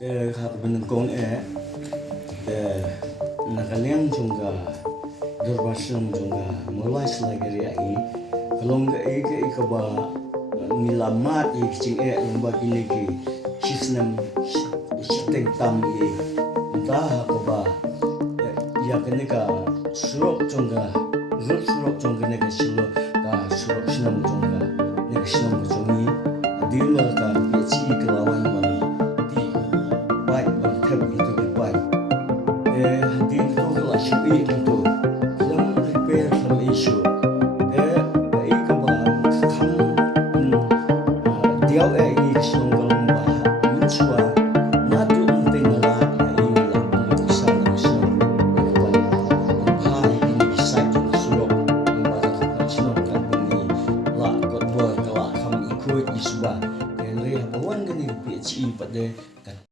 Har benengkong nakaliang jungga durbasung jungga mulai selagari ai kalong ke ikaba milamat cing lomba kini ki sistem sistem tam entah kaba ya kene ka surok jungga ne ka silo ka surok sinam jungga ne ka sinam jungi adil ka peci kelawan man di baik ban thab itu di baik hadin to la shui to